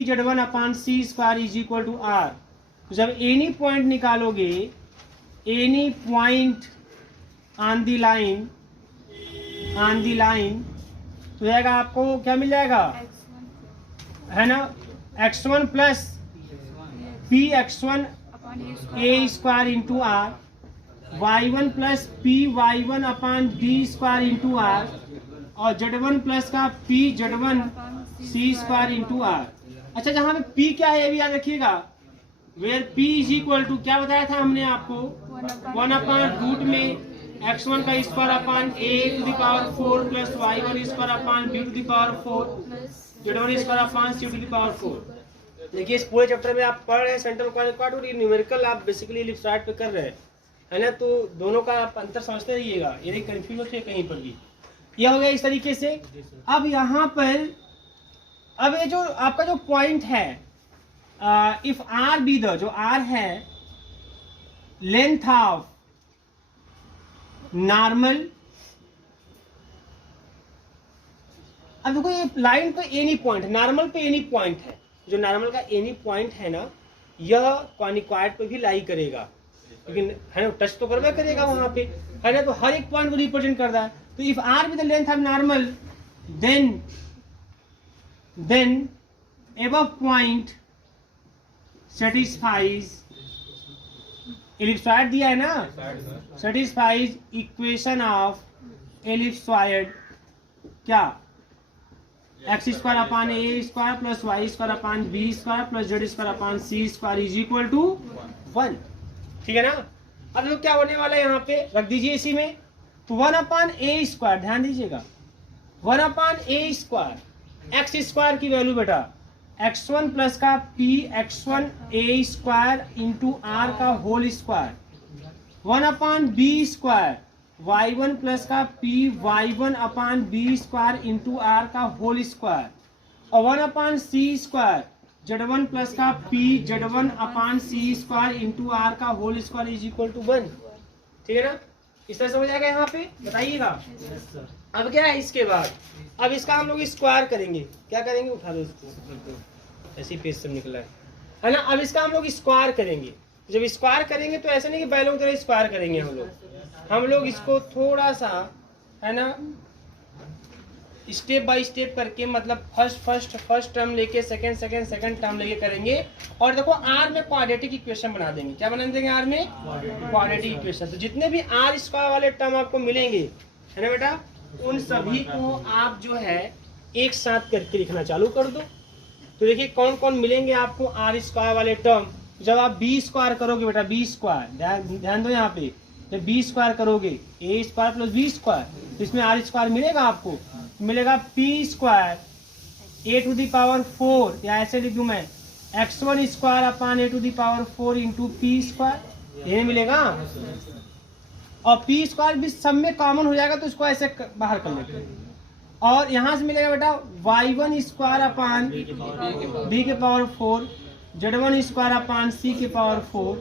Z1 upon C square is equal to r. तो जब any point निकालोगे, any point on the line, तो जाएगा आपको क्या मिल जाएगा, है ना, x1 प्लस पी x1 ए square into r, y1 plus p y1 upon B square into r, और z1 प्लस का P z1 c square into r. अच्छा, जहां पे p क्या है ये भी याद रखिएगा, where p is equal to क्या बताया था हमने आपको, 1 अपॉन रूट में x1 का square upon a to the power 4 plus y1 square upon b to the power 4 z1 square upon c to the power 4। देखिए इस पूरे चैप्टर में आप पढ़ रहे हैं सेंट्रल क्वाड्रेटिक और ये न्यूमेरिकल आप बेसिकली इलिप्सॉइड पे कर रहे हैं, है ना, तो दोनों का आप अंतर समझते रहिएगा, ये कंफ्यूज होते कहीं पर भी। यह हो गया इस तरीके से। अब यहाँ पर अब ये जो आपका जो पॉइंट है, इफ आर बी द, जो आर है लेंथ ऑफ नॉर्मल, अब देखो ये लाइन पे एनी पॉइंट, नॉर्मल पे एनी पॉइंट है, जो नॉर्मल का एनी पॉइंट है ना, यह कॉनिकॉइड पे भी लाई करेगा, लेकिन है ना टच तो करवा करेगा वहां पे, है ना, तो हर एक पॉइंट को रिप्रेजेंट कर रहा है। तो if r be the length of normal, then above point satisfies, ellipsoid दिया है ना, satisfies equation of ellipsoid क्या, x square upon A square plus y square upon B square plus z square upon C square is equal to 1। ठीक है ना। अब देखो क्या होने वाला है, यहाँ पे रख दीजिए इसी में, तो 1 अपॉन ए स्क्वायर, ध्यान दीजिएगा, 1 अपॉन ए स्क्वायर, एक्स स्क्वायर की वैल्यू बेटा x1 प्लस का पी x1 ए स्क्वायर इंटू आर का whole square, 1 upon B square y1 plus का P y1 upon B square into R का होल स्क्वायर, और 1 अपॉन सी square z1 plus का P z1 upon सी square into R का whole square is equal to 1। ठीक है ना, इस तरह समझ आएगा यहाँ पे, बताइएगा। अब क्या है इसके बाद, अब इसका हम लोग स्क्वायर करेंगे, क्या करेंगे, उठा दो इसको, ऐसी पेज से निकला है ना। अब इसका हम लोग स्क्वायर करेंगे, जब स्क्वायर करेंगे तो ऐसा नहीं कि बैलों की तरह स्क्वायर करेंगे हम लोग इसको थोड़ा सा, है ना, स्टेप बाय स्टेप करके, मतलब फर्स्ट टर्म लेके सेकंड टर्म लेके करेंगे। और देखो आर में क्वाड्रेटिक इक्वेशन बना देंगे, क्या बना देंगे आर में, क्वाड्रेटिक इक्वेशन। तो जितने भी आर स्क्वायर वाले टर्म आपको मिलेंगे, है ना बेटा, उन सभी को आप जो है एक साथ करके लिखना चालू कर दो। तो देखिए कौन कौन मिलेंगे आपको आर स्क्वायर वाले टर्म। जब आप बी स्क्वायर करोगे बेटा, बी स्क्वायर, ध्यान दो यहाँ पे, जब बी स्क्वायर करोगे a square plus b square, तो इसमें आर स्क्वायर मिलेगा आपको, मिलेगा p square a to the power 4, या ऐसे लिख दूं मैं x1 square upon a to the power 4 into p square, ये मिलेगा। और पी स्क्वायर भी सब में कॉमन हो जाएगा, तो इसको ऐसे बाहर कर लेते हैं। और यहाँ से मिलेगा बेटा y1 स्क्वायर अपॉन बी के power 4, z1 square upon c के पावर 4,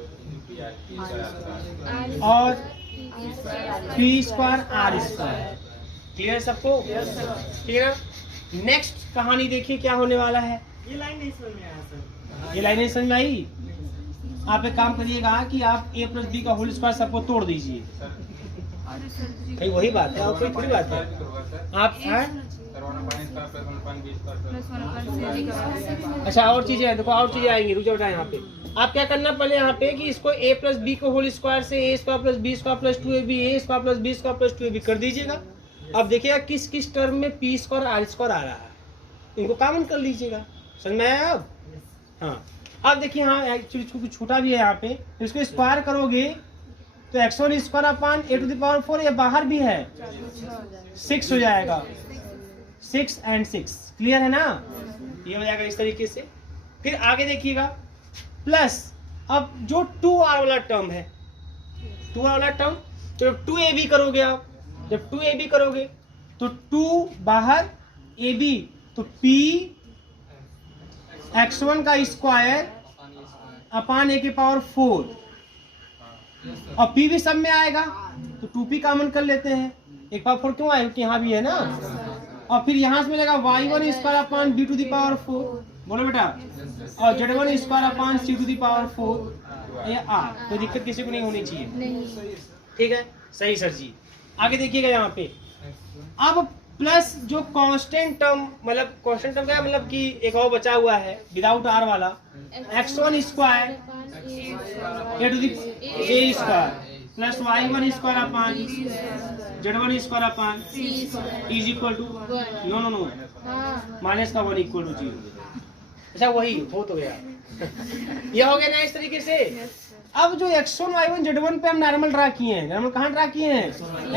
और p square r square. Clear सबको, ठीक है ना। नेक्स्ट कहानी देखिए क्या होने वाला है। ये लाइन नहीं समझ में आया सर, ये लाइन नहीं समझ में आई। आप एक काम करिएगा कि आप a प्लस बी का होल स्क्वायर सबको तोड़ दीजिए, भाई वही बात है, और कोई थोड़ी बात है। आप अच्छा और चीजें देखो, और चीजें आएंगी, रुक जाओ यहाँ पे। आप क्या करना पहले यहाँ पे कि इसको a प्लस बी को होल स्क्वायर से a square plus b square plus 2ab, a square plus b square plus 2ab कर दीजिएगा। अब देखिएगा किस किस टर्म में पी स्क्वायर आर स्क्वायर आ रहा है, इनको कॉमन कर लीजिएगा। समझ में आया अब? हाँ, अब देखिए हाँ एक्चुअली छोटा भी है यहाँ पे, इसको स्क्वायर करोगे तो x1 square upon a to the power 4, ये बाहर भी है 6 हो जाएगा, 6 and 6। क्लियर है ना, ये हो जाएगा इस तरीके से। फिर आगे देखिएगा प्लस, अब जो 2r वाला टर्म है, 2r वाला टर्म, तो 2ab करोगे आप, जब 2ab करोगे तो 2 बाहर ab, तो p x1 का स्क्वायर अपॉन ए के पावर 4, और p भी सब में आएगा, तो 2p कॉमन कर लेते हैं, एक पावर 4 क्यों आए, क्योंकि यहाँ भी है ना। और फिर यहाँ से मिलेगा y1 square upon b to the power 4, बोलो बेटा। और Z1 square upon C to the power 4 या R, कोई दिक्कत किसी को नहीं होनी चाहिए, ठीक है, सही सर जी। आगे देखिएगा यहाँ पे, अब प्लस जो कांस्टेंट टर्म, मतलब कांस्टेंट टर्म क्या मतलब कि एक और बचा हुआ है विदाउट R वाला, x1 square a to the a square plus y1 square upon Z1 square upon is equal to, no minus का 1 इक्वल टू 0। अच्छा वही हो तो गया ये हो गया ना इस तरीके से। अब जो x1 y1 z1 पे हम नॉर्मल ड्रा किए हैं, नॉर्मल कहाँ ड्रा किए हैं,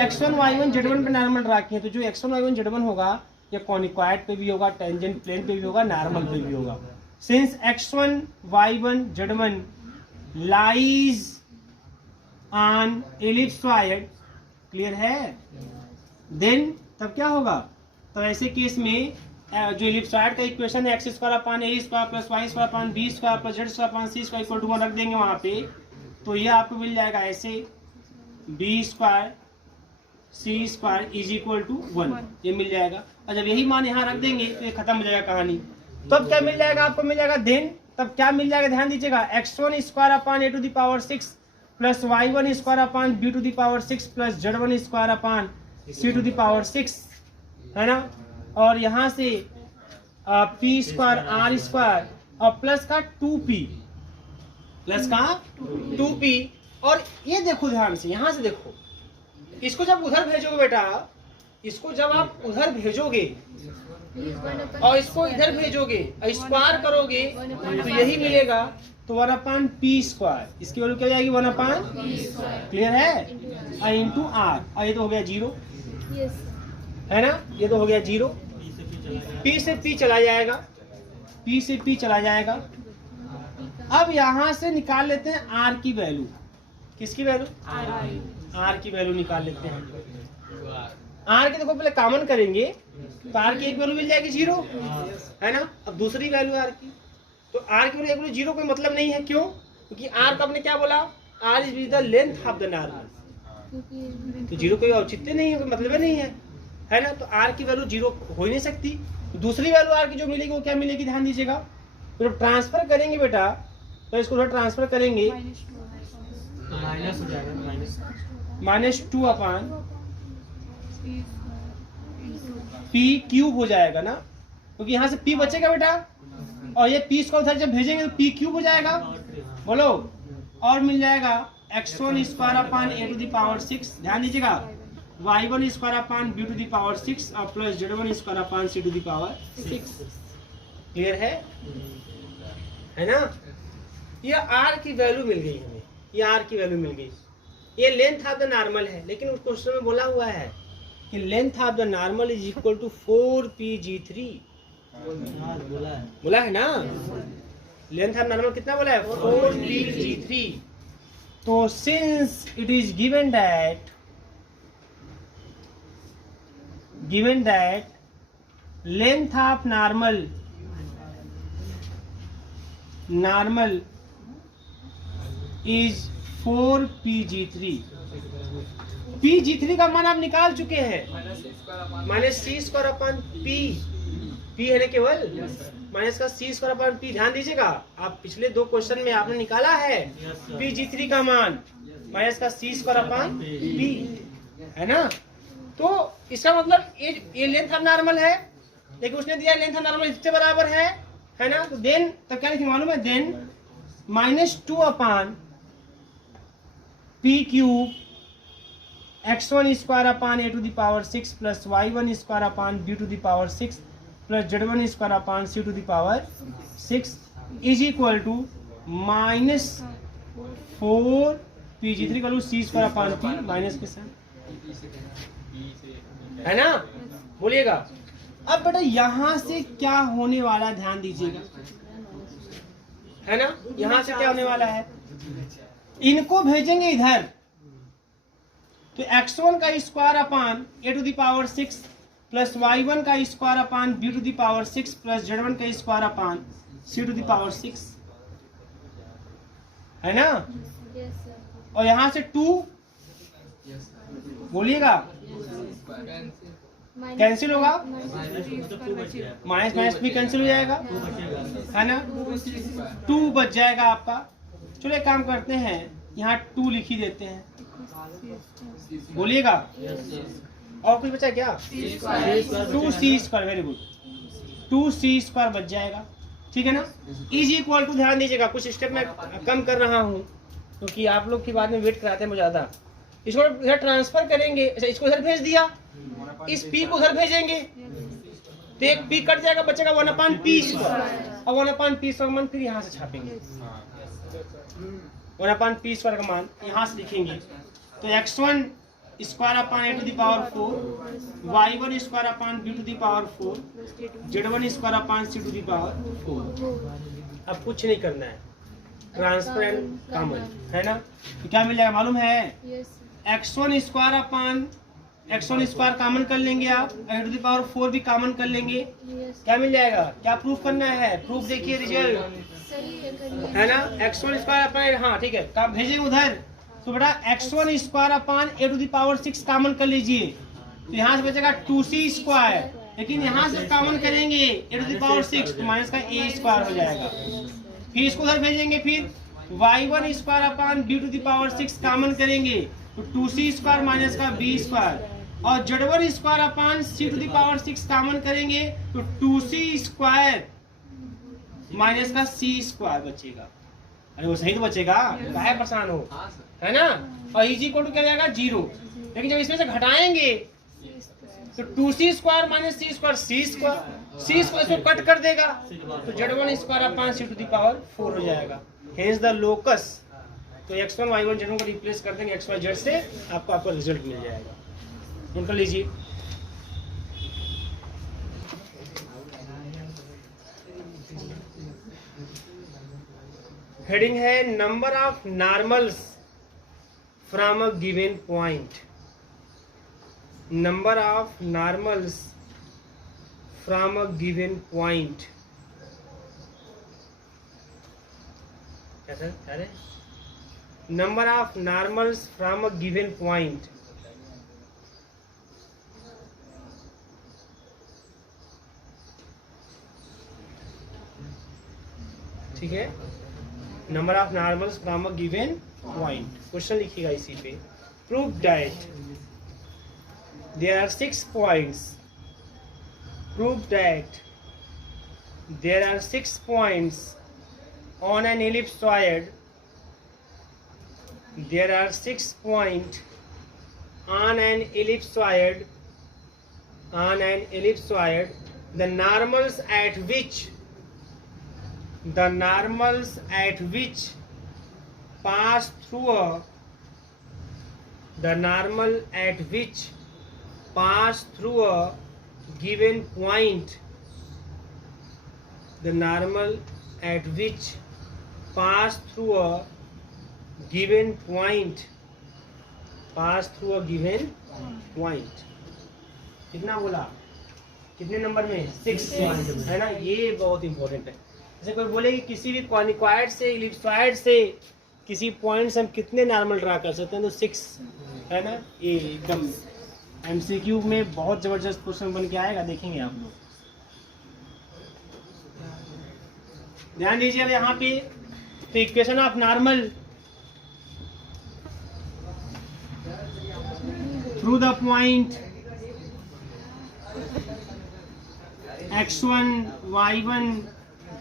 x1 y1 z1 पे नॉर्मल ड्रा किए हैं, तो जो x1 y1 z1 होगा ये कॉनिक्वाइड पे भी होगा, टेंजेंट प्लेन पे भी होगा, नॉर्मल पे भी होगा। Since x1 y1 z1 lies on ellipsoid, clear है, देन तब क्या होगा, तो ऐसे केस में जो एलिप्सॉइड का इक्वेशन है x square upon a square plus y square upon b square plus z square upon c square equal to 1 रख देंगे वहां पे, तो ये आपको मिल जाएगा ऐसे b square c square is equal to 1, ये मिल जाएगा। और जब यही मान यहाँ रख देंगे तो ये खत्म हो जाएगा कहानी। तो अब क्या मिल जाएगा आपको, मिल जाएगा देन, तब क्या मिल जाएगा ध्यान दीजिएगा, x1 square upon a to the power 6 plus y1 square upon b to the power 6 plus z1 square upon c to the power 6, है ना। और यहाँ से p स्क्वायर r स्क्वायर और प्लस का 2p, प्लस का 2p। और ये देखो ध्यान से, यहाँ से देखो, इसको जब उधर भेजोगे बेटा, इसको जब आप उधर भेजोगे और इसको इधर भेजोगे और स्क्वायर करोगे तो यही मिलेगा, तो 1 अपान p स्क्वायर, इसकी वैल्यू क्या जाएगी 1 अपान, क्लियर है, और इंटू r, और ये तो हो गया 0, है ना, ये तो हो गया 0। p से p चला जाएगा, p से p चला जाएगा। अब यहाँ से निकाल लेते हैं r की वैल्यू, किसकी वैल्यू, r की वैल्यू निकाल लेते हैं। r की देखो पहले कॉमन करेंगे तो r की एक वैल्यू मिल जाएगी 0, है ना। अब दूसरी वैल्यू r की, तो r की वैल्यू 0 कोई मतलब नहीं है, क्यों, क्योंकि r का आपने क्या बोला, r is the length of the normal, तो 0 कोई औचित्य नहीं है, कोई मतलब नहीं है ना। तो r की वैल्यू 0 हो ही नहीं सकती। दूसरी वैल्यू r की जो मिलेगी वो क्या मिलेगी, ध्यान दीजिएगा, तो जब ट्रांसफर करेंगे बेटा, तो इसको थोड़ा ट्रांसफर करेंगे, माइनस हो जाएगा, -2 अपान p क्यूब हो जाएगा ना, क्योंकि यहाँ से p बचेगा बेटा, और ये p को उधर जब भेजेंगे तो p क्यूब हो जाएगा, बोलो, और मिल जाएगा x1 square upon a to the power 6, ध्यान दीजिएगा, y1 square upon b to the power 6 और plus z1 square upon c to the power 6, clear है ना। ये r की वैल्यू मिल गई हमें, ये r की वैल्यू मिल गई। ये लेंथ ऑफ द नॉर्मल है, लेकिन उस क्वेश्चन में बोला हुआ है कि length of the normal is equal to 4pg3, बोला है ना, लेंथ ऑफ नॉर्मल कितना बोला है, 4pg3। तो since it is given that length of normal is 4pg3, pg3 का मान आप निकाल चुके हैं, minus c square upon p है ना केवल, माइनस का c स्क्वायर अपान p। ध्यान दीजिएगा, आप पिछले 2 क्वेश्चन में आपने निकाला है pg3 का मान माइनस का c स्क्वायर अपान p, है ना। तो इसका मतलब ये लेंथ ऑफ नॉर्मल है, लेकिन उसने दिया लेंथ ऑफ नॉर्मल इसके बराबर है ना। तो देन तो क्या लिखेंगे मालूम है, then -2 upon p cube x1 square upon a to the power 6 plus y1 square upon b to the power 6 plus z1 square upon c to the power 6 is equal to -4 pg3 का c square upon p minus के साथ, है ना, बोलिएगा। अब बेटा यहाँ से क्या होने वाला है, ध्यान दीजिएगा, है ना, यहाँ से क्या होने वाला है, इनको भेजेंगे इधर, तो x1 का square upon a to the power 6 plus y1 का square upon b to the power 6 plus z1 का square upon c to the power 6, है ना। और यहाँ से 2 बोलिएगा, कैंसिल होगा, माइनस माइनस भी कैंसिल हो जाएगा, है ना, 2 बच जाएगा आपका। चलो एक काम करते हैं, यहाँ 2 लिख ही देते हैं, बोलिएगा। और कुछ बचा क्या? 2c², वेरी गुड, 2c² बच जाएगा, ठीक है ना। इज इक्वल टू, ध्यान दीजिएगा, कुछ स्टेप में कम कर रहा हूँ क्योंकि आप लोग की बाद में वेट कराते हैं मुझे ज़्यादा। इसको इधर ट्रांसफर करेंगे, अच्छा इसको इधर भेज दिया, इस p को उधर भेजेंगे तो एक p कट जाएगा, बचेगा 1/p², और 1/p² का मान फिर यहाँ से छापेंगे, 1/p² का मान यहाँ से लिखेंगे, तो x1² upon a⁴, y1² upon b⁴, z1² upon c⁴। अब कुछ नहीं करना है, ट्रांसफर एंड कॉमन, है ना। तो क्या मिल जाएगा मालूम है? x1² अपॉन x1² कॉमन कर लेंगे आप, a⁴ भी कॉमन कर लेंगे, क्या मिल जाएगा? क्या प्रूफ करना है? प्रूफ देखिए रिजल्ट, है ना। x1² अपॉन, हाँ ठीक है, काम भेजे उधर, तो बेटा x1² अपॉन a⁴ कॉमन कर लीजिए, तो यहाँ से बचेगा 2c², लेकिन यहाँ से कॉमन करेंगे a⁴ तो माइनस का a² हो जाएगा, फिर इसको उधर भेजेंगे, फिर y1² अपॉन b⁴ कॉमन करेंगे तो 2c² माइनस का b², और z1² अपॉन c⁴ कॉमन करेंगे तो 2c² माइनस का c² बचेगा। अरे वो सही तो बचेगा, काहे परेशान हो, है ना। और इज इक्वल टू क्या जाएगा? 0, लेकिन जब इसमें से घटाएंगे तो 2c² माइनस c² इसको कट कर देगा, तो z1² अपॉन c⁴ हो जाएगा, हेंस द लोकस। तो x1 y1 z1 को रिप्लेस कर देंगे x y z से, आपको आपका रिजल्ट मिल जाएगा। नोट कर लीजिए। हेडिंग है number of normals from a given point, number of normals from a given point. कैसा अरे number of normals from a given point, ठीक है, number of normals from a given point. Question लिखिएगा इसी पे, prove that there are 6 points, prove that there are 6 points on an ellipsoid, there are 6 points on an ellipsoid, the normals at which pass through a given point, the normal at which pass through a given point, कितना बोला? कितने number में? 6, है ना। ये बहुत important है। जैसे कोई बोले कि किसी भी कॉनिकॉइड से, इलिप्सॉइड से किसी पॉइंट से हम कितने नॉर्मल ड्रा कर सकते हैं, तो 6, है ना। ये एकदम MCQ में बहुत जबरदस्त क्वेश्चन बन के आएगा, देखेंगे आप लोग। ध्यान दीजिए अब यहाँ पे, तो equation of normal through the point x1 y1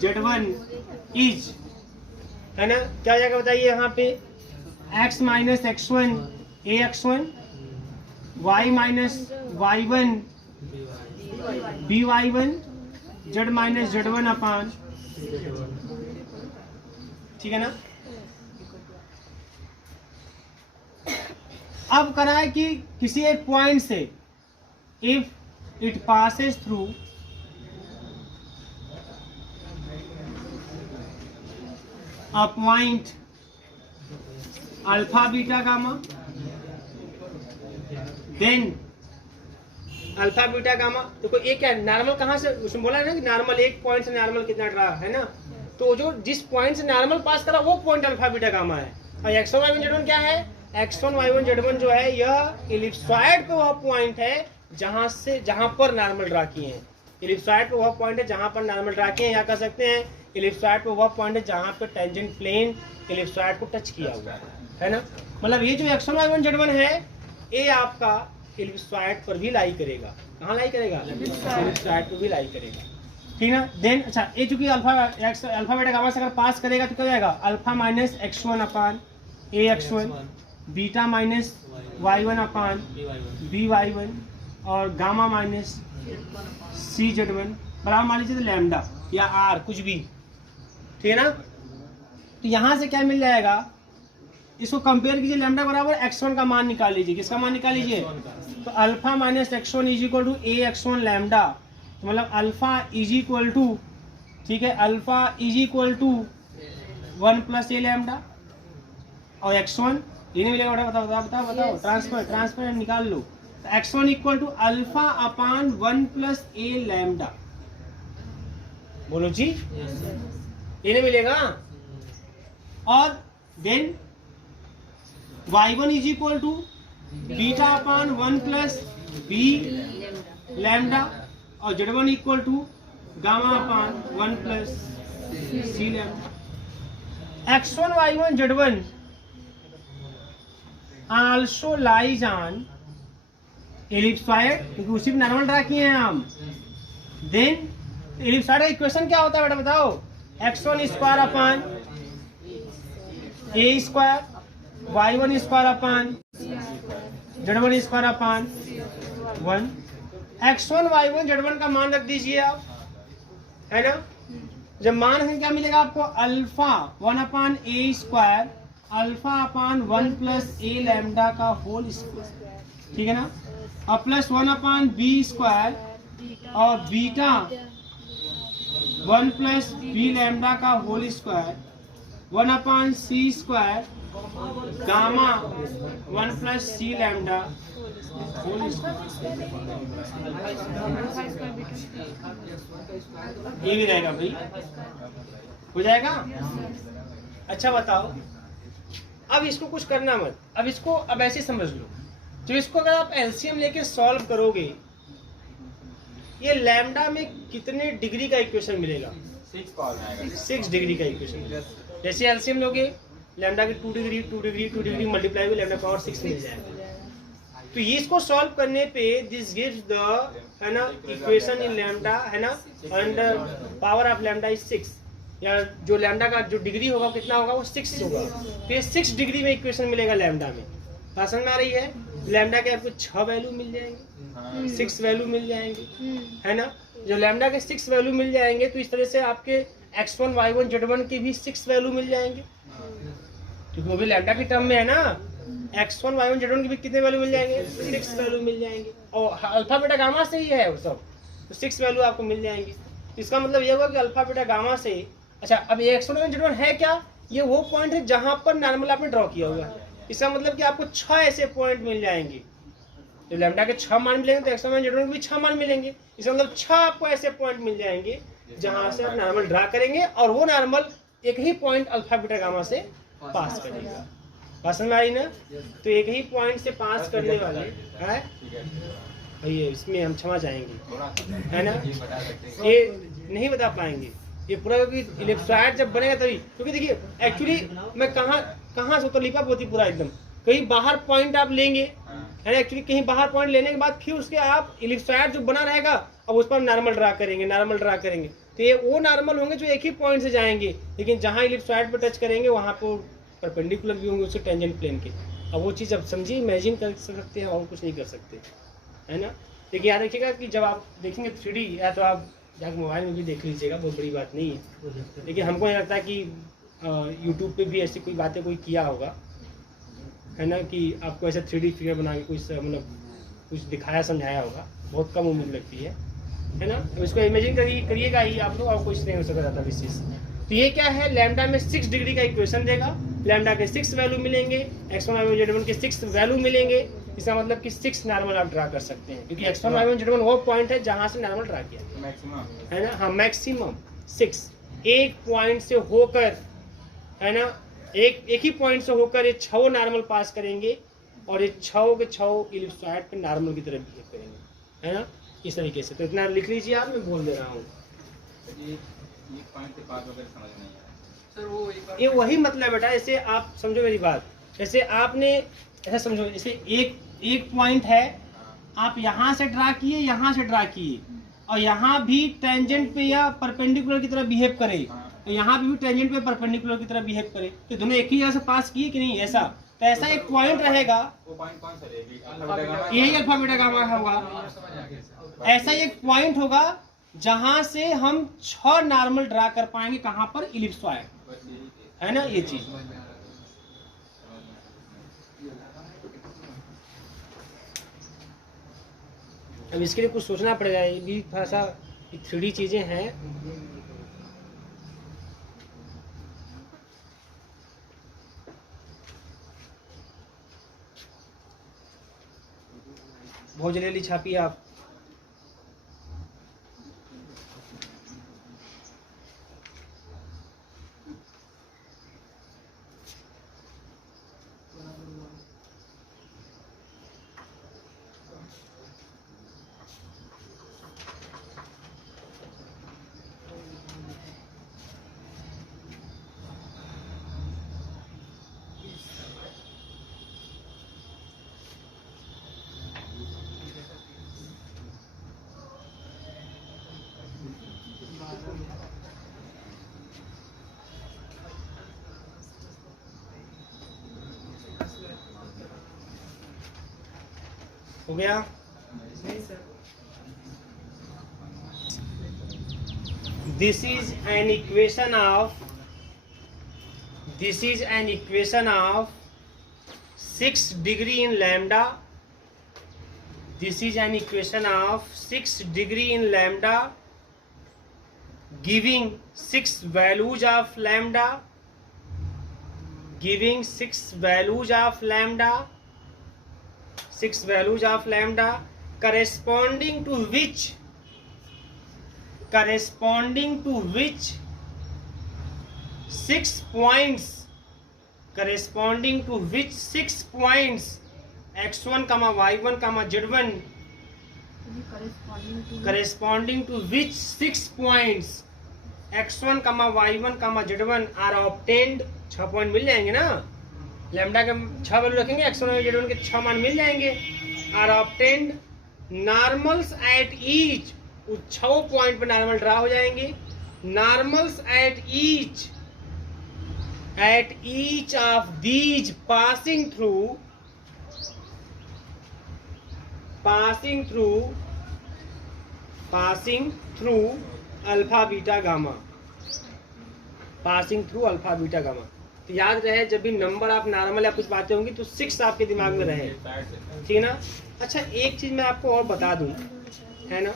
z1 is, है ना। क्या जाएगा बताइए यहाँ पे? x minus x1 ax1, y minus y1 by1, z minus z1 upon, ठीक है ना। अब करा है कि किसी एक पॉइंट से if it passes through a point alpha beta gamma, then alpha beta gamma. देखो ये क्या नॉर्मल कहाँ से, उसमें बोला है ना कि नॉर्मल एक पॉइंट से नॉर्मल कितना रहा है ना, तो जो जिस पॉइंट से नॉर्मल पास करा वो पॉइंट अल्फा बीटा गामा है। और x1 y1 z1 क्या है? x1 y1 z1 जो है यह इलिप्सॉइड पे वह पॉइंट है जहां पर नॉर्मल ड्रा किए हैं। इलिप्सॉइड पे वह पॉइंट है जहां पर नॉर्मल ड्रा किए हैं, या कह सकते हैं इलिप्सॉइड पे वह पॉइंट है जहां पे टेंजेंट प्लेन इलिप्सॉइड को टच किया हुआ है ना। मतलब ये जो x1 y1 z1 है ये आपका इलिप्सॉइड पर भी लाई करेगा। कहाँ लाई करेगा? इलिप्सॉइड पर भी लाई करेगा, ठीक ना। देन अच्छा, ये चूंकि अल्फा बेटा गामा से अगर पास करेगा तो क्या हो जाएगा? अल्फा माइनस x1 अपान ए x1, बीटा माइनस y1 अपान बी y1 और गामा माइनस सी z1 बराबर मान लीजिए लैम्डा या आर कुछ भी, ठीक है ना। तो यहाँ से क्या मिल जाएगा? इसको कंपेयर कीजिए, लैम्डा बराबर x1 का मान निकाल लीजिए। किसका मान निकाल लीजिए? तो alpha minus x1 is equal to a x1 lambda, तो मतलब अल्फा इज इक्वल टू, ठीक है, alpha is equal to 1 plus a lambda और x1 ये नहीं मिलेगा। बताओ बताओ बताओ बताओ, ट्रांसफर निकाल लो। तो x1 equal to alpha upon 1 plus a lambda, बोलो जी, ये नहीं मिलेगा। और then y1 is equal to beta upon 1 plus b lambda और z1 equal to gamma upon 1 plus c lambda. x1 y1 z1 also lies on ellipsoid, क्योंकि उसी पे नॉर्मल ड्रा किए हैं हम। देन एलिप्सॉइड का इक्वेशन क्या होता है बेटा बताओ? x1 स्क्वायर अपान ए square, y1 square upon z1 square upon 1। x1 y1 z1 का मान रख दीजिए आप, है ना। जब मान रखें क्या मिलेगा आपको? Alpha 1 upon A square, alpha upon 1 plus a lambda का होल स्क्वायर, ठीक है ना, और प्लस 1 अपान बी स्क्वायर और बीटा 1 प्लस बी लैम्डा का होल स्क्वायर, 1 अपान सी square gamma 1 plus c lambda whole square. ये भी रहेगा भाई, हो जाएगा। अच्छा बताओ, अब इसको कुछ करना मत, अब इसको अब ऐसे समझ लो, तो इसको अगर आप एलसीएम लेके सॉल्व करोगे, ये लैम्डा में कितने डिग्री का इक्वेशन मिलेगा? 6 डिग्री का इक्वेशन। जैसे एलसीएम लोगे लैम्डा की 2 डिग्री 2 डिग्री 2 डिग्री मल्टीप्लाई हुई लैम्डा पावर 6 मिल जाएगा। तो ये इसको सॉल्व करने पे दिस गिव्स द, है ना, इक्वेशन इन लैम्डा, है ना, and power of lambda is 6, या जो लैम्डा का जो डिग्री होगा कितना होगा? वो 6 होगा। तो ये 6 डिग्री में इक्वेशन मिलेगा लैम्डा में। समझ में आ रही है? लैम्डा के आपको 6 वैल्यू मिल जाएंगे, 6 वैल्यू मिल जाएंगे, है ना। जो लैम्डा के 6 वैल्यू मिल जाएंगे तो इस तरह से आपके x1 y1 z1 के भी 6 वैल्यू मिल जाएंगे, क्योंकि वो भी लैम्डा की टर्म में है ना। x1 y1 z1 के भी कितने वैल्यू मिल जाएंगे? 6 वैल्यू मिल जाएंगे, और अल्फा बीटा गामा से ही है वो सब, तो 6 वैल्यू आपको मिल जाएंगे। इसका मतलब ये होगा कि अल्फा बीटा गामा से, अच्छा अब ये x1 y1 z1 है क्या? ये वो पॉइंट है जहां पर नॉर्मल आपने ड्रॉ किया हुआ है। इसका मतलब कि आपको 6 ऐसे पॉइंट मिल जाएंगे। तो लैम्डा के 6 मान मिलेंगे तो x1 y1 z1 के भी 6 मान मिलेंगे। इसका मतलब 6 आपको ऐसे पॉइंट मिल जाएंगे जहां से आप नॉर्मल ड्रा करेंगे, और वो नॉर्मल एक ही पॉइंट अल्फा बीटा गामा से पास करेगा। बात समझ में आई ना? तो एक ही पॉइंट से पास करने वाले है भैया, इसमें हम क्षमा चाहेंगे, है ना, ये नहीं बता पाएंगे ये पूरा, क्योंकि इलेक्ट्रॉइड जब बनेगा तभी। क्योंकि देखिए एक्चुअली मैं कहाँ से तो लिपा होती पूरा एकदम, कहीं बाहर पॉइंट आप लेंगे, है ना, एक्चुअली कहीं बाहर पॉइंट लेने के बाद फिर उसके आप इलेक्ट्रॉइड जो बना रहेगा अब उस पर नॉर्मल ड्रा करेंगे, तो ये वो नॉर्मल होंगे जो एक ही पॉइंट से जाएंगे, लेकिन जहाँ इलिप्सॉइड पे टच करेंगे वहाँ पर परपेंडिकुलर भी होंगे उसके टेंजेंट प्लेन के। अब वो चीज़ अब समझिए, इमेजिन कर सकते हैं और कुछ नहीं कर सकते, है ना। लेकिन याद रखिएगा कि जब आप देखेंगे 3D, या तो आप जाकर मोबाइल में भी देख लीजिएगा, बहुत बड़ी बात नहीं है। लेकिन हमको नहीं लगता कि यूट्यूब पे भी ऐसी कोई बातें कोई किया होगा, है ना, कि आपको ऐसे 3D फिगर बना के कुछ मतलब कुछ दिखाया समझाया होगा, बहुत कम उम्मीद लगती है ना। तो इसको इमेजिन करिएगा ही आप लोग, और कुछ नहीं हो सकता ज़्यादा विशेष। तो ये क्या है, लैम्डा में 6 डिग्री का इक्वेशन देगा, लैम्डा के 6 वैल्यू मिलेंगे, x1 y1 z1 के 6 वैल्यू मिलेंगे। इसका मतलब कि 6 नॉर्मल आप ड्रा कर सकते हैं, क्योंकि x1 y1 z1 वो पॉइंट है जहां से नॉर्मल ड्रा किया है ना। हाँ, मैक्सिमम 6 एक पॉइंट से होकर, है ना, एक ही पॉइंट से होकर ये 6 नॉर्मल पास करेंगे, और ये 6 के 6 इलिप्सॉइड पे नॉर्मल की तरफ बिहेव करेंगे। है ना, इस तरीके से। तो इतना लिख लीजिए आप, मैं बोल दे रहा हूँ। ये पॉइंट के बाद वगैरह समझ नहीं आया सर। वो ये वही मतलब बेटा, जैसे आप समझो मेरी बात, जैसे आपने ऐसा समझो, जैसे एक पॉइंट है, आप यहाँ से ड्रा किए, यहाँ से ड्रा किए, और यहाँ भी टेंजेंट पे या परपेंडिकुलर की तरह बिहेव करे, तो यहाँ पे भी टेंजेंट पे परपेंडिकुलर की तरह बिहेव करे, तो दोनों एक ही जगह से पास किए कि नहीं, ऐसा। तो ऐसा एक पॉइंट रहेगा, वो पॉइंट कौन सा रहेगा? यही अल्फा बीटा गामा होगा। ऐसा एक पॉइंट होगा जहां से हम 6 नॉर्मल ड्रा कर पाएंगे, कहां पर, इलिप्सॉइड, है ना, ये चीज। अब इसके लिए कुछ सोचना पड़ेगा, ये भी थोड़ा सा 3D चीजें हैं। बहुत जल्दी छापिए आप। हो गया? This is an equation of 6 degree in lambda. This is an equation of 6 degree in lambda, giving 6 values of lambda, giving 6 values of lambda, 6 values of lambda, corresponding to which 6 points, corresponding to which 6 points x1, y1, z1, corresponding to which 6 points x1, y1, z1 are obtained। 6 point मिल जाएंगे ना, lambda के 6 value रखेंगे, x1 और z1 के 6 मान मिल जाएंगे। Are obtained normals at each, उस 6 पॉइंट पे नॉर्मल ड्रा हो जाएंगे। Normals at each of these passing through alpha beta gamma, passing through alpha beta gamma. तो याद रहे, जब भी नंबर आप नॉर्मल या कुछ बातें होंगी तो 6 आपके दिमाग में रहे, ठीक है ना। अच्छा, एक चीज मैं आपको और बता दूं, है ना,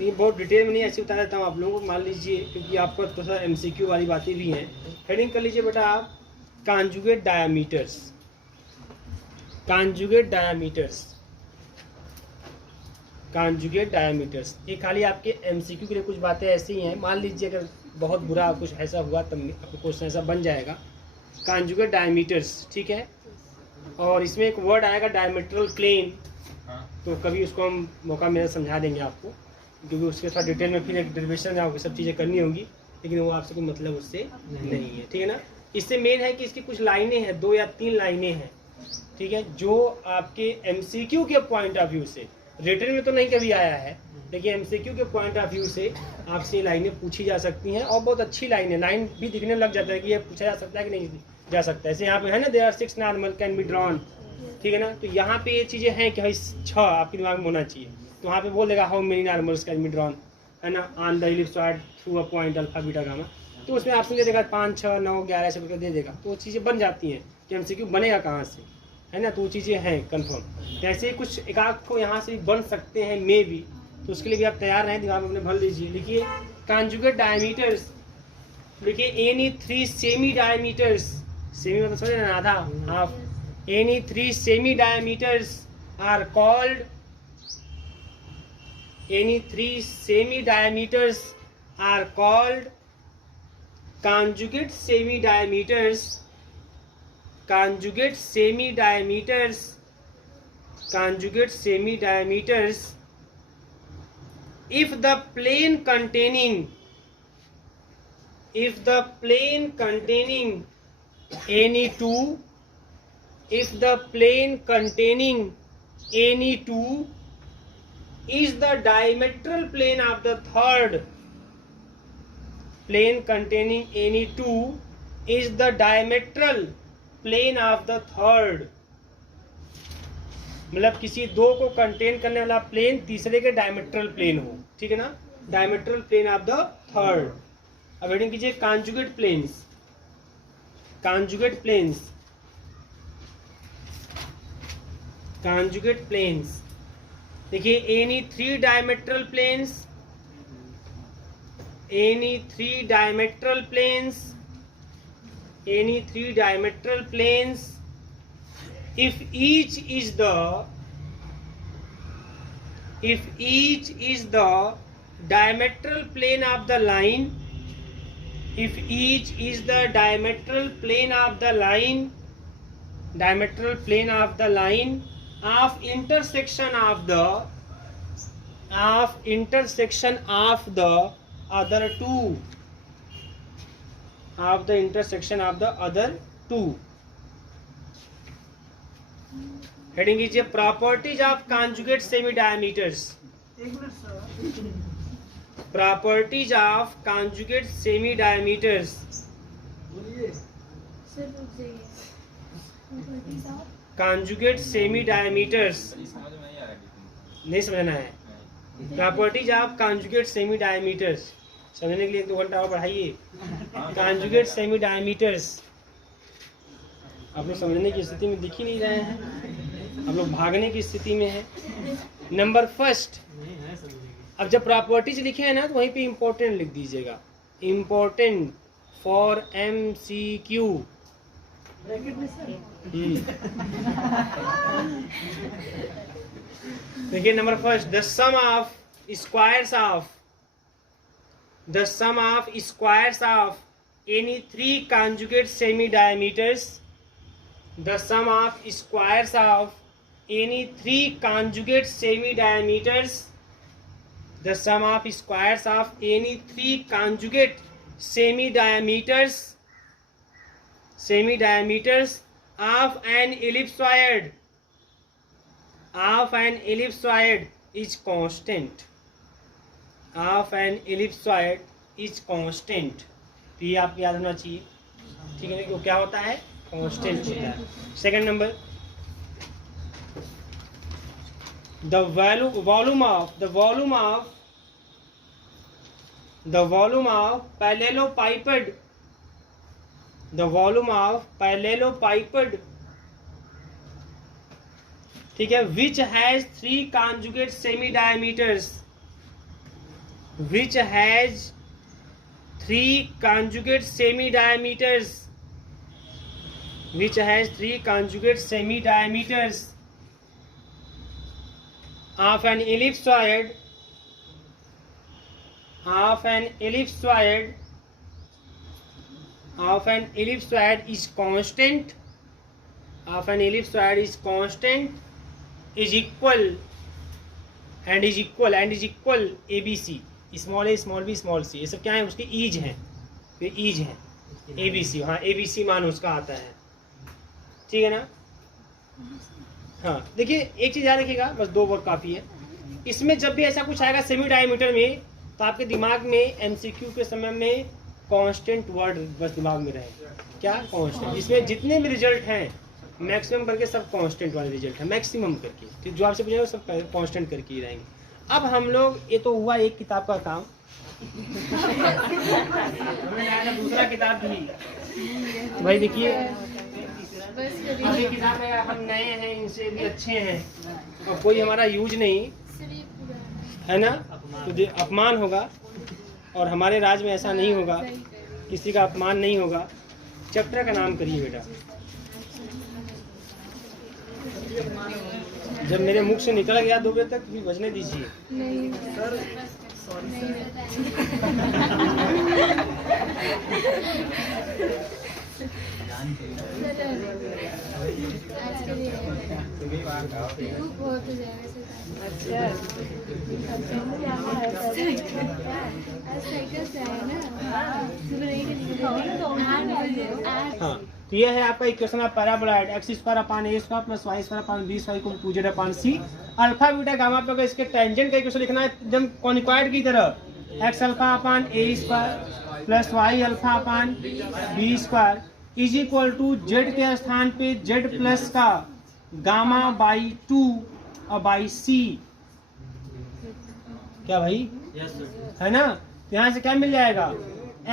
ये बहुत डिटेल में नहीं, ऐसे बता देता हूँ आप लोगों को। मान लीजिए, क्योंकि आपको थोड़ा सा MCQ वाली बातें भी हैं, हेडिंग कर लीजिए बेटा आप, कॉन्जुगेट डायमीटर्स। ये खाली आपके MCQ के लिए कुछ बातें ऐसी हैं। मान लीजिए अगर बहुत बुरा कुछ ऐसा हुआ तब आपको क्वेश्चन ऐसा बन जाएगा, कॉन्जुगेट डायमीटर्स, ठीक है। और इसमें एक वर्ड आएगा डायमीट्रल प्लेन, तो कभी उसको हम मौका मिला समझा देंगे आपको, क्योंकि उसके साथ डिटेल में फिर एक डेरिवेशन आपको सब चीज़ें करनी होगी, लेकिन वो आपसे कोई मतलब उससे नहीं है, ठीक है ना। इससे मेन है कि इसकी कुछ लाइनें हैं, 2 या 3 लाइनें हैं, ठीक है, जो आपके MCQ के पॉइंट ऑफ व्यू से, रिटन में तो नहीं कभी आया है, लेकिन MCQ के पॉइंट ऑफ व्यू से आपसे लाइनें पूछी जा सकती हैं, और बहुत अच्छी लाइनें, लाइन भी दिखने लग जाता है कि ये पूछा जा सकता है कि नहीं जा सकता है। ऐसे यहाँ पे है ना, there are 6 normal can be drawn, ठीक है ना। तो यहाँ पे ये चीज़ें हैं कि भाई 6 आपके दिमाग में होना चाहिए, तो वहाँ पे बोल देगा how many normals can be drawn, है ना, on the ellipsoid through a point alpha beta gamma. तो उसमें ऑप्शन दे देगा 5, 6, 9, 11 ऐसे करके दे देगा, तो वो चीज़ें बन जाती हैं कि MCQ बनेगा कहाँ से, है ना। तो वो चीज़ें हैं कन्फर्म। ऐसे ही कुछ एक आध को यहाँ से बन सकते हैं मे भी, तो उसके लिए भी आप तैयार रहें, दिमाग में अपने भर लीजिए। लिखिए कॉन्जुगेट डायमीटर्स, लिखिए एनी 3 सेमी डायमीटर्स, सेमी मतलब समझ ना, आधा, half, any 3 semi diameters are called, any 3 semi diameters are called conjugate semi diameters, conjugate semi diameters, conjugate semi diameters if the plane containing any two is the diametral plane of the third. Plane containing any two is the diametral plane of the third. मतलब किसी दो को contain करने वाला plane तीसरे के diametral plane हो, ठीक है ना, diametral plane of the third. अब हेडिंग कीजिए कॉन्जुगेट प्लेन्स. देखिए any three diametral planes if each is the diametral plane of the line of intersection of the other two. Heading कीजिए properties of conjugate semi diameters. Properties of conjugate semi diameters. Conjugate semi diameters नहीं समझना है. Properties of conjugate semi diameters समझने के लिए 1-2 घंटा और बढ़ाइए. कॉन्जुगेट सेमी डायमीटर्स आप लोग समझने की स्थिति में दिख ही नहीं रहे हैं, आप लोग भागने की स्थिति में है. नंबर फर्स्ट, अब जब प्रॉपर्टीज लिखे हैं ना तो वहीं पे इम्पोर्टेंट लिख दीजिएगा. Important for MCQ. देखिए number first, the sum of squares of any three conjugate semi diameters. The sum of squares of any three conjugate semi-diameters. The sum of squares of any three conjugate semi-diameters of an ellipsoid is constant. तो ये आपको याद होना चाहिए, ठीक है ना, कि क्या होता है, कांस्टेंट होता है. Second number, the volume of parallelepiped, ठीक है, which has three conjugate semi diameters, of an ellipsoid is constant, is equal ABC. Small a small b small c, ये सब क्या है, उसके ईज हैं, ABC. हाँ, ABC मान उसका आता है, ठीक है ना. हाँ देखिए एक चीज़ याद रखिएगा, बस 2 वर्ड काफ़ी है. इसमें जब भी ऐसा कुछ आएगा सेमी डायमीटर में तो आपके दिमाग में MCQ के समय में कांस्टेंट वर्ड बस दिमाग में रहेगा. क्या कांस्टेंट? इसमें जितने भी रिजल्ट हैं मैक्सिमम करके सब कांस्टेंट वाले रिजल्ट हैं, मैक्सिमम करके, ठीक, जो आपसे पूछेगा सब कांस्टेंट करके ही रहेंगे. अब हम लोग, ये तो हुआ एक किताब का काम, हमें दूसरा किताब भी भाई. देखिए अभी किताब में हम नए हैं, इनसे भी अच्छे हैं और कोई हमारा यूज नहीं है ना, तो अपमान होगा. और हमारे राज में ऐसा नहीं होगा, किसी का अपमान नहीं होगा. चैप्टर का नाम करिए बेटा. जब मेरे मुख से निकल गया 2 बजे तक भी बजने दीजिए. हाँ, तो ये है आपका equation of paraboloid x square upon A square plus y square upon B square equal to 2z upon c. Alpha beta gamma पे अगर इसके टेंजेंट का इक्वेशन लिखना है एकदम कॉनिकॉइड की तरह, x alpha upon A square plus y alpha upon B square is equal to z के स्थान पे जेड प्लस का गामा बाई 2 और बाई सी। क्या भाई? है ना? तो यहाँ से क्या मिल जाएगा?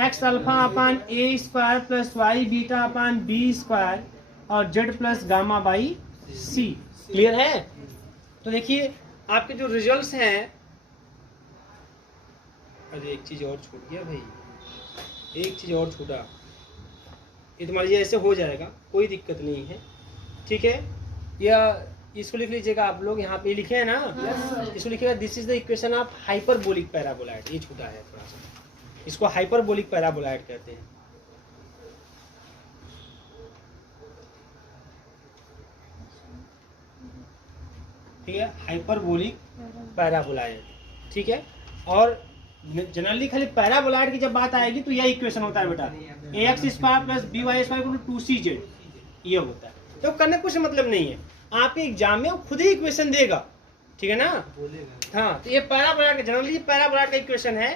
एक्स अल्फा अपान ए square plus Y beta upon B square और Z plus gamma by C. Clear है? तो देखिए आपके जो रिजल्ट्स हैं, अरे एक चीज और छूट गया भाई, एक चीज और छूटा, ये तुम्हारी ऐसे हो जाएगा, कोई दिक्कत नहीं है, ठीक है? या इसको लिख लीजिएगा आप लोग, यहाँ पे लिखे हैं ना, इसको लिखिएगा this is the equation of hyperbolic paraboloid. ये छूटा है थोड़ा सा, इसको हाइपरबोलिक पैराबोलॉइड कहते हैं। ठीक है, हाइपरबोलिक पैराबोलॉइड, ठीक है। और जनरली खाली पैराबोलॉइड की जब बात आएगी तो यह इक्वेशन होता है बेटा, ax square plus B Y square equal to 2cz, ये होता है। तो करने कुछ मतलब नहीं है, आप एग्जाम में खुद ही इक्वेशन देगा, ठीक है ना? हाँ, तो ये पैराबोलॉइड, जनरली पैराबोलॉइड का इक्वेशन है।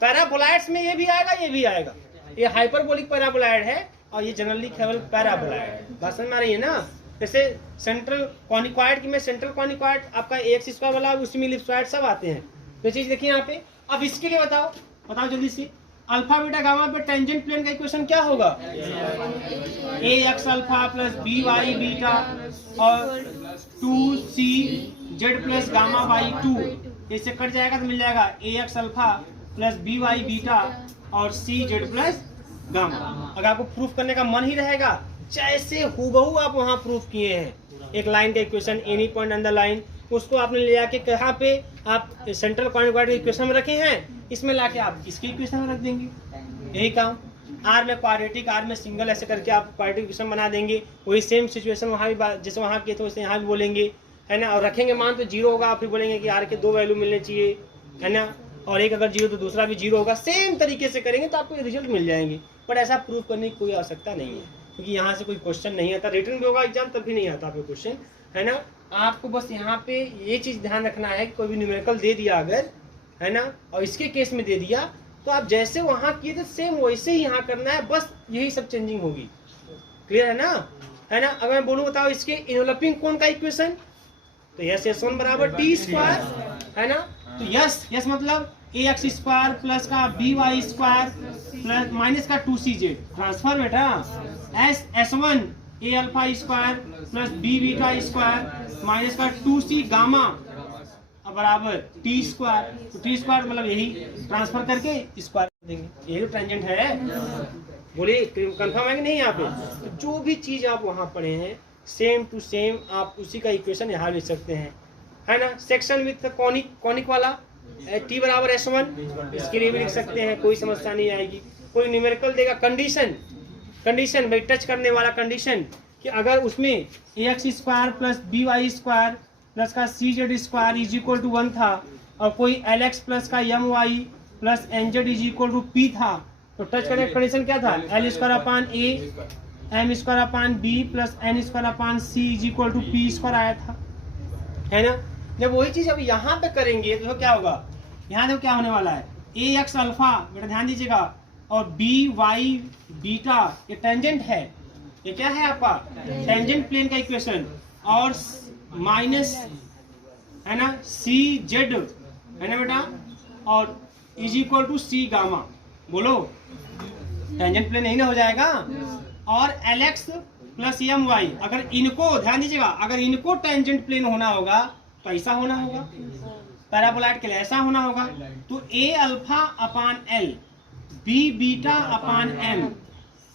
पैराबोलॉइड्स में ये भी आएगा, ये भी आएगा। ये हाइपरबोलिक पैराबोलॉइड है और ये जनरली केवल पैराबोलॉइड है। बात समझ में आ रही है ना? जैसे सेंट्रल कॉनिकॉइड की में सेंट्रल कॉनिकॉइड आपका एक्स स्क्वायर वाला, उसी में इलिप्सॉइड सब आते हैं। तो चीज देखिए यहाँ पे। अब इसके लिए बताओ जल्दी से, अल्फा बीटा गामा पे टेंजेंट प्लेन का इक्वेशन क्या होगा? A X alpha plus B Y beta और 2c Z plus gamma by 2, इससे कट जाएगा तो मिल जाएगा A X alpha plus B Y beta और सी जेड प्लस गामा। अगर आपको प्रूफ करने का मन ही रहेगा, जैसे हूबहू आप वहां प्रूफ किए हैं, एक लाइन का equation any point on the line, उसको आपने ले आके कहाँ पे आप सेंट्रल कॉनिकॉइड इक्वेशन में रखे हैं, इसमें लाके आप इसके इक्वेशन में रख देंगे। यही काम, आर में क्वाड्रेटिक, आर में सिंगल, ऐसे करके आप क्वाड्रेटिक इक्वेशन बना देंगे। वही सेम सिचुएशन वहाँ भी, जैसे वहाँ किए थे वैसे यहाँ भी बोलेंगे, है ना? और रखेंगे मान तो 0 होगा, आप फिर बोलेंगे कि आर के 2 वैल्यू मिलने चाहिए, है ना? और एक अगर 0 तो दूसरा भी 0 होगा। सेम तरीके से करेंगे तो आपको रिजल्ट मिल जाएंगे। बट ऐसा प्रूफ करने की कोई आवश्यकता नहीं है, क्योंकि यहाँ से कोई क्वेश्चन नहीं आता। रिटर्न भी होगा एग्जाम तब भी नहीं आता आपको क्वेश्चन, है ना? आपको बस यहाँ पे ये चीज ध्यान रखना है कि कोई भी न्यूमेरिकल दे दिया अगर, है ना, और इसके केस में दे दिया, तो आप जैसे वहाँ किए थे सेम वैसे ही यहाँ करना है, बस यही सब चेंजिंग होगी। क्लियर है ना? है ना? अगर मैं बोलूँ बताओ इसके इनवेलपिंग कोण का इक्वेशन, तो यस S1 बराबर टी स्क्वायर, है ना? तो यस मतलब ए एक्स स्क्वायर प्लस का B Y square plus minus का 2cz, ट्रांसफर बेटा। S1 A alpha square plus B beta square minus का 2c गामा बराबर टी स्क्वायर। तो टी स्क्वायर मतलब यही ट्रांसफर करके स्क्वायर देंगे, यही तो टेंजेंट है। बोलिए कंफर्म है कि नहीं? यहाँ पे तो जो भी चीज आप वहाँ पढ़े हैं सेम टू सेम आप उसी का इक्वेशन यहाँ लिख सकते हैं, है ना? सेक्शन विथ कॉनिक वाला टी बराबर S1, इसके लिए भी लिख सकते हैं, कोई समस्या नहीं आएगी। कोई न्यूमेरिकल देगा, कंडीशन भाई टच करने वाला कंडीशन, कि अगर उसमें A X square plus B Y square plus का C Z square is equal to 1 था, और कोई एल एक्स प्लस का M Y plus N Z is equal to P था, तो टच करने का कंडीशन क्या था? L square upon A M square upon B plus N square upon C is equal to P square आया था, है ना? जब वही चीज अब यहाँ पे करेंगे तो क्या होगा? यहाँ देखो क्या होने वाला है, ए एक्स अल्फा, बेटा ध्यान दीजिएगा, और बी वाई बीटा, ये टेंजेंट है, ये क्या है आपका? टेंजेंट प्लेन का इक्वेशन, और माइनस, है ना, सी जेड, है ना बेटा, और is equal to c gamma. बोलो टेंजेंट प्लेन यही ना हो जाएगा। और l x plus m y, अगर इनको ध्यान दीजिएगा, अगर इनको टेंजेंट प्लेन होना होगा तो ऐसा होना होगा, पैराबोलॉइड के लिए ऐसा होना होगा। तो A alpha upon L, B beta upon M,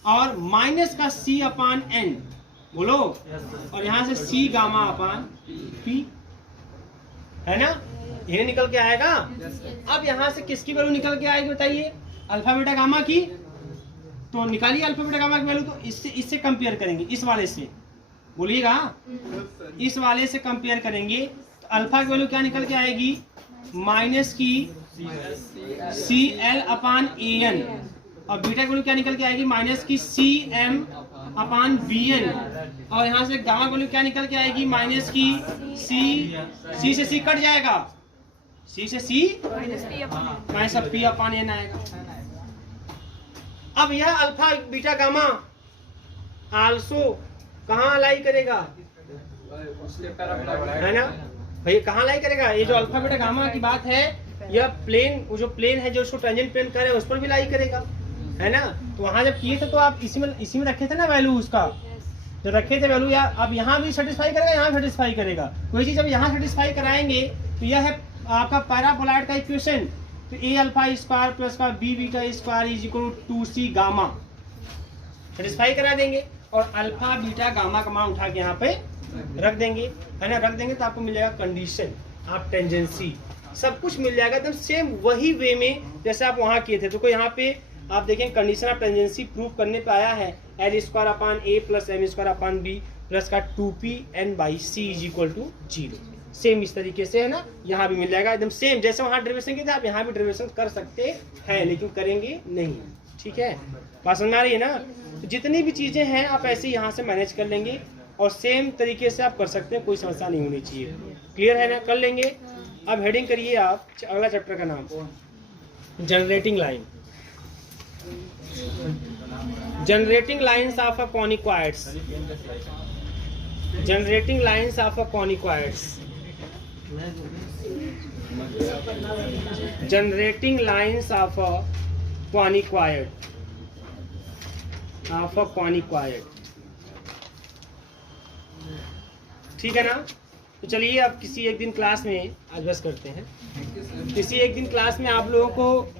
और माइनस का सी अपान एन, बोलो, और यहाँ से सी गामा अपान पी, है ना? ये निकल के आएगा। अब यहाँ से किसकी वैल्यू निकल के आएगी बताइए? अल्फा बीटा गामा की, तो निकालिए अल्फा बीटा गामा की वैल्यू, तो इससे कंपेयर करेंगे, इस वाले से, बोलिएगा, इस वाले से कंपेयर करेंगे तो अल्फा की वैल्यू क्या निकल के आएगी, माइनस की CL/AN, और बीटा की वैल्यू क्या निकल के आएगी, माइनस की CM/BN, और यहाँ से गामा की वैल्यू क्या निकल के आएगी, माइनस की C से C कट जाएगा, C से C माइनस P/N आएगा। अब यह अल्फा बीटा गामा आल्सो कहाँ अलाई करेगा, है ना भैया, कहाँ अलाई करेगा, ये जो अल्फा बीटा गामा की बात है, यह प्लेन, वो जो प्लेन है जो उसको टेंजेंट प्लेन कर रहे हैं उस पर भी लाई करेगा, है ना। तो वहां जब किए थे तो आप इसी में रखे थे ना वैल्यू, उसका जो रखे थे वैल्यू, या अब यहाँ भी सेटिस्फाई करेगा, यहाँ सेटिस्फाई करेगा, कोई चीज जब यहाँ सेटिस्फाई कराएंगे तो यह है आपका पैराबोलॉइड का इक्वेशन। तो A अल्फा स्क्वायर प्लस का B beta square is equal to 2C gamma satisfy करा देंगे, और अल्फा बीटा गामा का मान उठा के यहाँ पे रख देंगे, है ना। रख देंगे तो आपको मिल जाएगा कंडीशन, आप टेंजेंसी, सब कुछ मिल जाएगा एकदम सेम वही वे में जैसे आप वहां किए थे। तो कोई यहाँ पे आप देखें कंडीशन ऑफ टेंजेंसी प्रूव करने पे आया है L² प्लस M² प्लस का 2PN/C is equal to 0। Same इस तरीके से, है ना, यहाँ भी मिल जाएगा एकदम सेम जैसे वहां डेरिवेशन किए थे, आप यहाँ भी डेरिवेशन कर सकते हैं, लेकिन करेंगे नहीं, ठीक है, बात समझ में आ रही है ना। तो जितनी भी चीजें हैं आप ऐसे यहाँ से मैनेज कर लेंगे और सेम तरीके से आप कर सकते हैं, कोई समस्या नहीं होनी चाहिए, क्लियर है ना, कर लेंगे। अब हेडिंग करिए आप अगला चैप्टर का नाम, generating line, generating lines of a conicoids, generating lines of a conicoids, generating lines of a conicoid, of a conicoid, ठीक है ना। तो चलिए अब किसी एक दिन क्लास में, आज बस करते हैं, किसी एक दिन क्लास में आप लोगों को